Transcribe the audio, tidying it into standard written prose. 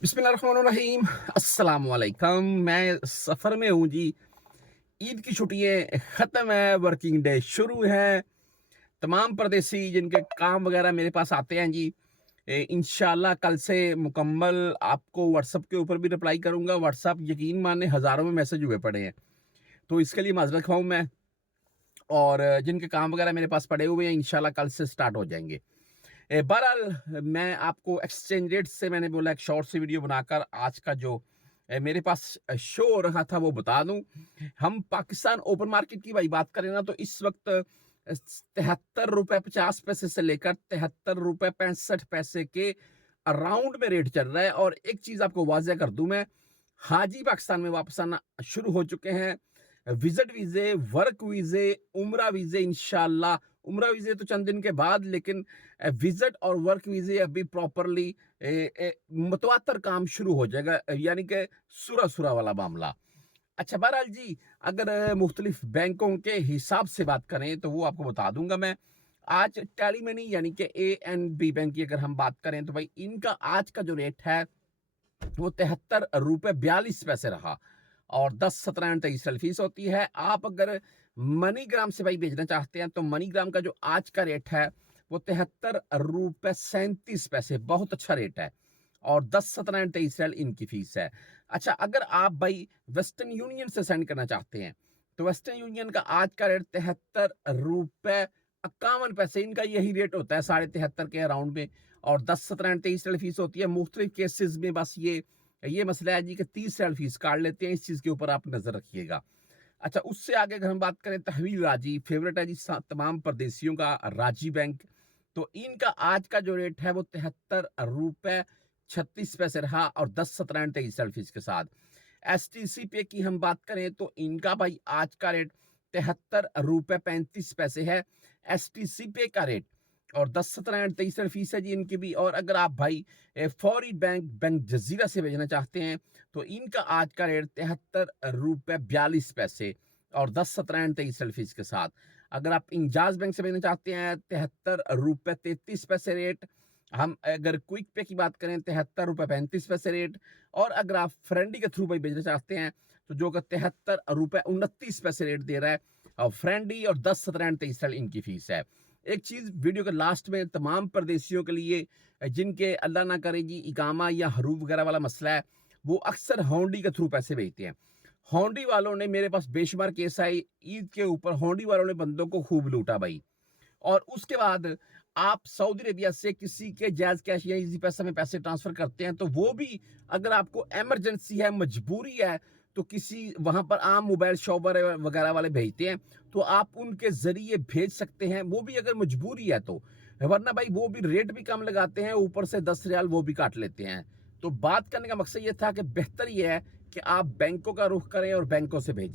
बिस्मिल्लाहिर्रहमानिर्रहीम। अस्सलाम वालेकुम। मैं सफ़र में हूँ जी। ईद की छुट्टियाँ ख़त्म है, वर्किंग डे शुरू है। तमाम परदेसी जिनके काम वगैरह मेरे पास आते हैं जी, इंशाल्लाह कल से मुकम्मल आपको व्हाट्सएप के ऊपर भी रिप्लाई करूँगा। व्हाट्सएप यकीन माने हज़ारों में मैसेज हुए पड़े हैं, तो इसके लिए माज़रत ख़्वाह हूँ मैं। और जिनके काम वगैरह मेरे पास पड़े हुए हैं इंशाल्लाह कल से स्टार्ट हो जाएँगे। बहरहाल मैं आपको एक्सचेंज रेट से मैंने बोला एक शॉर्ट सी वीडियो बनाकर आज का जो मेरे पास शो हो रहा था वो बता दूं। हम पाकिस्तान ओपन मार्केट की भाई बात करें ना, तो इस वक्त 73 रुपए 50 पैसे से लेकर 73 रुपए 65 पैसे के अराउंड में रेट चल रहा है। और एक चीज आपको वाजह कर दूं मैं, हाजी पाकिस्तान में वापस आना शुरू हो चुके हैं। विजिट वीजे, वर्क वीजे, उम्रा वीजे इंशाल्लाह। उम्रा वीजे तो चंद दिन के बाद, लेकिन विजिट और वर्क वीजे अभी प्रॉपरली मुतवातर काम शुरू हो जाएगा, यानी कि सुरा सुरा वाला मामला। अच्छा बहरहाल जी, अगर मुख्तलिफ बैंकों के हिसाब से बात करें तो वो आपको बता दूंगा मैं। आज टेली मनी यानी कि ANB बैंक की अगर हम बात करें तो भाई इनका आज का जो रेट है वो 73 रुपए 42 पैसे रहा। और 10 17 23 फीस होती है। आप अगर मनीग्राम से भाई भेजना चाहते हैं तो मनीग्राम का जो आज का रेट है वो 73 रुपए 37 पैसे, बहुत अच्छा रेट है। और 10 17 23 इनकी फीस है। अच्छा, अगर आप भाई वेस्टर्न यूनियन से सेंड करना चाहते हैं तो वेस्टर्न यूनियन का आज का रेट 73 रुपए 51 पैसे, इनका यही रेट होता है 73.5 के अराउंड में। और 10 17 23 फीस होती है। मुख्तलिफ केसेस में बस ये मसला है जी कि 30 फीस काट लेते हैं। इस चीज के ऊपर आप नजर रखिएगा। अच्छा, उससे आगे अगर हम बात करें तहवील राजी, फेवरेट है जी तमाम परदेसियों का राजी बैंक। तो इनका आज का जो रेट है वो 73 रुपए 36 पैसे रहा और 10 17 23 फीस के साथ। STC पे की हम बात करें तो इनका भाई आज का रेट 73 रुपए 35 पैसे है, STC पे का रेट। और 10 17 23 फीस है जी इनकी भी। और अगर आप भाई फौरी बैंक जजीरा से भेजना चाहते हैं तो इनका आज का रेट 73 रुपए 42 पैसे और 10 17 23 फीस के साथ। अगर आप इंजाज बैंक से भेजना चाहते हैं 73 रुपए 33 पैसे रेट। हम अगर क्विक पे की बात करें 73 रुपए 35 पैसे रेट। और अगर आप फ्रेंडी के थ्रू भाई भेजना चाहते हैं तो जो कि 73 रुपए 29 पैसे रेट दे रहा है और फ्रेंडी। और 10 17 23 इनकी फीस है। एक चीज वीडियो के लास्ट में तमाम परदेसियों के लिए जिनके अल्लाह ना करे जी इकामा या हरूफ वगैरह वाला मसला है, वो अक्सर होंडी के थ्रू पैसे भेजते हैं। होंडी वालों ने मेरे पास बेशुमार केस आई ईद के ऊपर, होंडी वालों ने बंदों को खूब लूटा भाई। और उसके बाद आप सऊदी अरेबिया से किसी के जायज कैश या इजी पैसा में पैसे ट्रांसफर करते हैं तो वो भी अगर आपको इमरजेंसी है, मजबूरी है, तो किसी वहां पर आम मोबाइल शॉप वगैरह वाले भेजते हैं तो आप उनके जरिए भेज सकते हैं, वो भी अगर मजबूरी है तो। वरना भाई वो भी रेट भी कम लगाते हैं, ऊपर से 10 रियाल वो भी काट लेते हैं। तो बात करने का मकसद ये था कि बेहतर ये है कि आप बैंकों का रुख करें और बैंकों से भेजें।